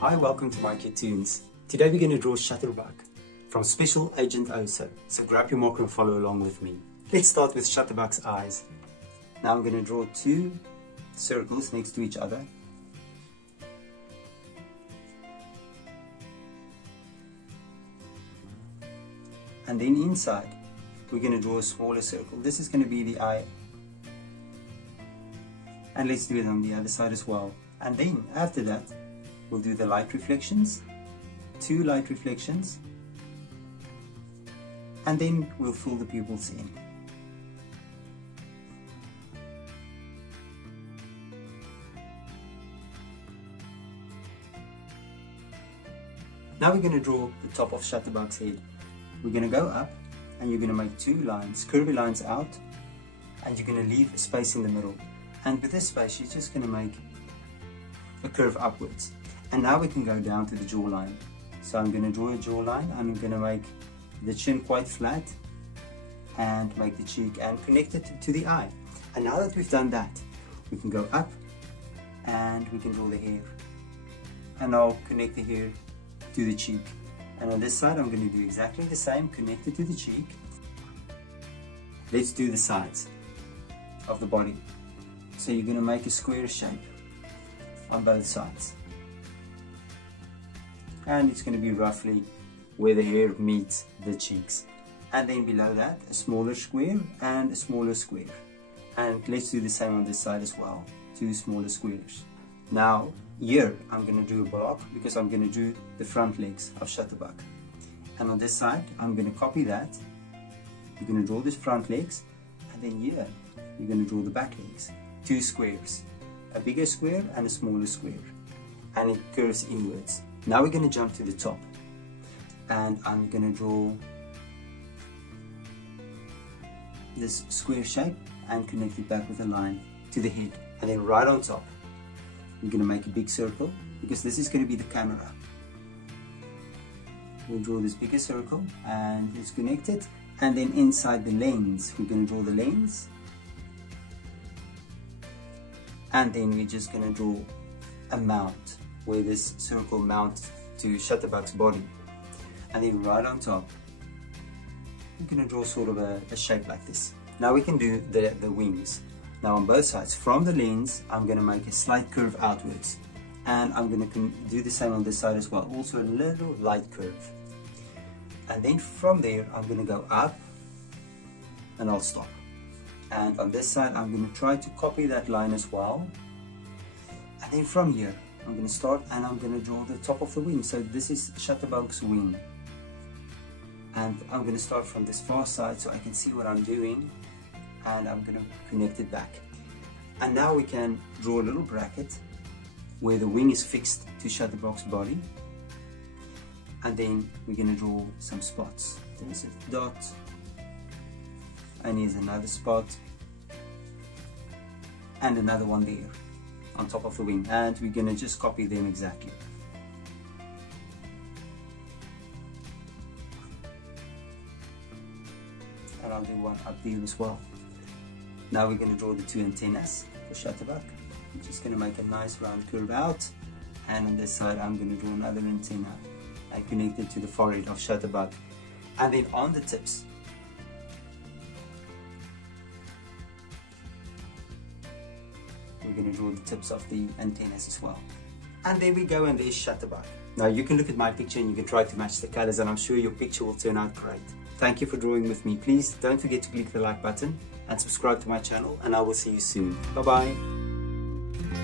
Hi, welcome to mycutetoons. Today we're going to draw Shutterbug from Special Agent Oso. So grab your marker and follow along with me. Let's start with Shutterbug's eyes. Now I'm going to draw two circles next to each other. And then inside we're going to draw a smaller circle. This is going to be the eye. And let's do it on the other side as well. And then after that we'll do the light reflections, two light reflections, and then we'll fill the pupils in. Now we're going to draw the top of Shutterbug's head. We're going to go up and you're going to make two lines, curvy lines out, and you're going to leave a space in the middle. And with this space you're just going to make a curve upwards. And now we can go down to the jawline. So I'm going to draw a jawline. I'm going to make the chin quite flat and make the cheek and connect it to the eye. And now that we've done that, we can go up and we can draw the hair. And I'll connect the hair to the cheek. And on this side I'm going to do exactly the same, connect it to the cheek. Let's do the sides of the body. So you're going to make a square shape on both sides. And it's going to be roughly where the hair meets the cheeks. And then below that, a smaller square and a smaller square. And let's do the same on this side as well, two smaller squares. Now here I'm going to do a block because I'm going to do the front legs of Shutterbug. And on this side I'm going to copy that. You're going to draw the front legs, and then here you're going to draw the back legs. Two squares, a bigger square and a smaller square, and it curves inwards. Now we're going to jump to the top, and I'm going to draw this square shape and connect it back with a line to the head. And then right on top we're going to make a big circle because this is going to be the camera. We'll draw this bigger circle and it's connected, and then inside the lens we're going to draw the lens, and then we're just going to draw a mount where this circle mounts to Shutterbug's body. And then right on top we're going to draw sort of a shape like this. Now we can do the wings. Now on both sides, from the lens I'm going to make a slight curve outwards, and I'm going to do the same on this side as well, also a little light curve. And then from there I'm going to go up and I'll stop. And on this side I'm going to try to copy that line as well. And then from here I'm going to start and I'm going to draw the top of the wing. So this is Shutterbug's wing. And I'm going to start from this far side so I can see what I'm doing. And I'm going to connect it back. And now we can draw a little bracket where the wing is fixed to Shutterbug's body. And then we're going to draw some spots. There's a dot. And here's another spot. And another one there on top of the wing, and we're going to just copy them exactly. And I'll do one up there as well. Now we're going to draw the two antennas for Shutterbug. I'm just going to make a nice round curve out, and on this side I'm going to draw another antenna and connect it to the forehead of Shutterbug. And then on the tips we're going to draw the tips of the antennas as well. And there we go, and there's Shutterbug. Now you can look at my picture and you can try to match the colors, and I'm sure your picture will turn out great. Thank you for drawing with me. Please don't forget to click the like button and subscribe to my channel, and I will see you soon. Bye bye.